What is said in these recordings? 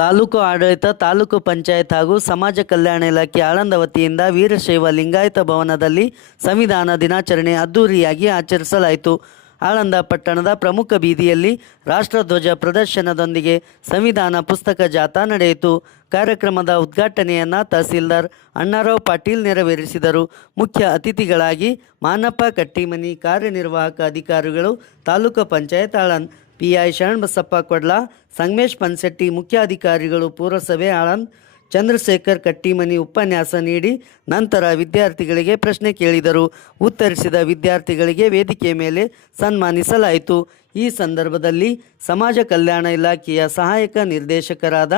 ತಾಲೂಕು ಆಡಳಿತ, ತಾಲೂಕು ಪಂಚಾಯತ್ ಹಾಗೂ ಸಮಾಜ ಕಲ್ಯಾಣ ಇಲಾಖೆ ಆಳಂದ ವತಿಯಿಂದ ವೀರಶೈವ ಲಿಂಗಾಯತ ಭವನದಲ್ಲಿ ಸಂವಿಧಾನ ದಿನಾಚರಣೆ ಅದ್ದೂರಿಯಾಗಿ ಆಚರಿಸಲಾಯಿತು. ಆಳಂದ ಪಟ್ಟಣದ ಪ್ರಮುಖ ಬೀದಿಯಲ್ಲಿ ರಾಷ್ಟ್ರಧ್ವಜ ಪ್ರದರ್ಶನದೊಂದಿಗೆ ಸಂವಿಧಾನ ಪುಸ್ತಕ ಜಾಥಾ ನಡೆಯಿತು. ಕಾರ್ಯಕ್ರಮದ ಉದ್ಘಾಟನೆಯನ್ನು ತಹಸೀಲ್ದಾರ್ ಅಣ್ಣಾರಾವ್ ಪಾಟೀಲ್ ನೆರವೇರಿಸಿದರು. ಮುಖ್ಯ ಅತಿಥಿಗಳಾಗಿ ಮಾನಪ್ಪ ಕಟ್ಟಿಮನಿ, ಕಾರ್ಯನಿರ್ವಾಹಕ ಅಧಿಕಾರಿಗಳು, ತಾಲೂಕು ಪಂಚಾಯತ್ ಆಳಂದ್, PI ಶರಣಬಸಪ್ಪ ಕೊಡ್ಲ, ಸಂಗಮೇಶ್ ಪನ್ಸೆಟ್ಟಿ, ಮುಖ್ಯಾಧಿಕಾರಿಗಳು, ಪುರಸಭೆ ಆಳಂದ್, ಚಂದ್ರಶೇಖರ್ ಕಟ್ಟಿಮನಿ ಉಪನ್ಯಾಸ ನೀಡಿ ನಂತರ ವಿದ್ಯಾರ್ಥಿಗಳಿಗೆ ಪ್ರಶ್ನೆ ಕೇಳಿದರು. ಉತ್ತರಿಸಿದ ವಿದ್ಯಾರ್ಥಿಗಳಿಗೆ ವೇದಿಕೆ ಮೇಲೆ ಸನ್ಮಾನಿಸಲಾಯಿತು. ಈ ಸಂದರ್ಭದಲ್ಲಿ ಸಮಾಜ ಕಲ್ಯಾಣ ಇಲಾಖೆಯ ಸಹಾಯಕ ನಿರ್ದೇಶಕರಾದ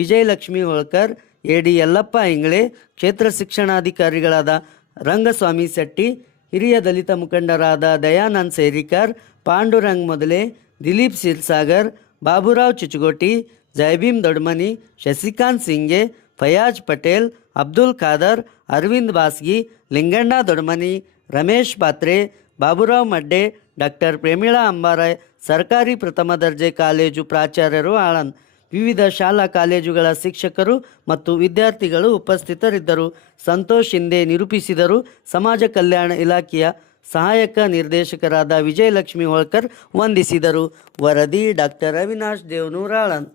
ವಿಜಯಲಕ್ಷ್ಮಿ ಹೋಳ್ಕರ್, AD ಯಲ್ಲಪ್ಪ ಇಂಗ್ಳೆ, ಕ್ಷೇತ್ರ ಶಿಕ್ಷಣಾಧಿಕಾರಿಗಳಾದ ರಂಗಸ್ವಾಮಿ ಶೆಟ್ಟಿ, ಹಿರಿಯ ದಲಿತ ಮುಖಂಡರಾದ ದಯಾನಂದ್ ಸೇರಿಕರ್, ಪಾಂಡುರಂಗ್ ಮೊದಲೆ, ದಿಲೀಪ್ ಸಿರ್ಸಾಗರ್, ಬಾಬುರಾವ್ ಚಿಚಗೋಟಿ, ಜೈಭೀಮ್ ದೊಡ್ಮನಿ, ಶಶಿಕಾಂತ್ ಸಿಂಗೆ, ಫಯಾಜ್ ಪಟೇಲ್, ಅಬ್ದುಲ್ ಖಾದರ್, ಅರವಿಂದ್ ಬಾಸ್ಗಿ, ಲಿಂಗಣ್ಣ ದೊಡ್ಮನಿ, ರಮೇಶ್ ಬಾತ್ರೆ, ಬಾಬುರಾವ್ ಮಡ್ಡೆ, ಡಾಕ್ಟರ್ ಪ್ರೇಮಿಳಾ ಅಂಬಾರಾಯ್, ಸರ್ಕಾರಿ ಪ್ರಥಮ ದರ್ಜೆ ಕಾಲೇಜು ಪ್ರಾಚಾರ್ಯರು ಆಳಂದ್, ವಿವಿಧ ಶಾಲಾ ಕಾಲೇಜುಗಳ ಶಿಕ್ಷಕರು ಮತ್ತು ವಿದ್ಯಾರ್ಥಿಗಳು ಉಪಸ್ಥಿತರಿದ್ದರು. ಸಂತೋಷ್ ಶಿಂದೆ ನಿರೂಪಿಸಿದರು. ಸಮಾಜ ಕಲ್ಯಾಣ ಇಲಾಖೆಯ ಸಹಾಯಕ ನಿರ್ದೇಶಕರಾದ ವಿಜಯಲಕ್ಷ್ಮಿ ಹೋಳ್ಕರ್ ವಂದಿಸಿದರು. ವರದಿ ಡಾಕ್ಟರ್ ಅವಿನಾಶ್ ದೇವನೂರ ಆಳಂದ್.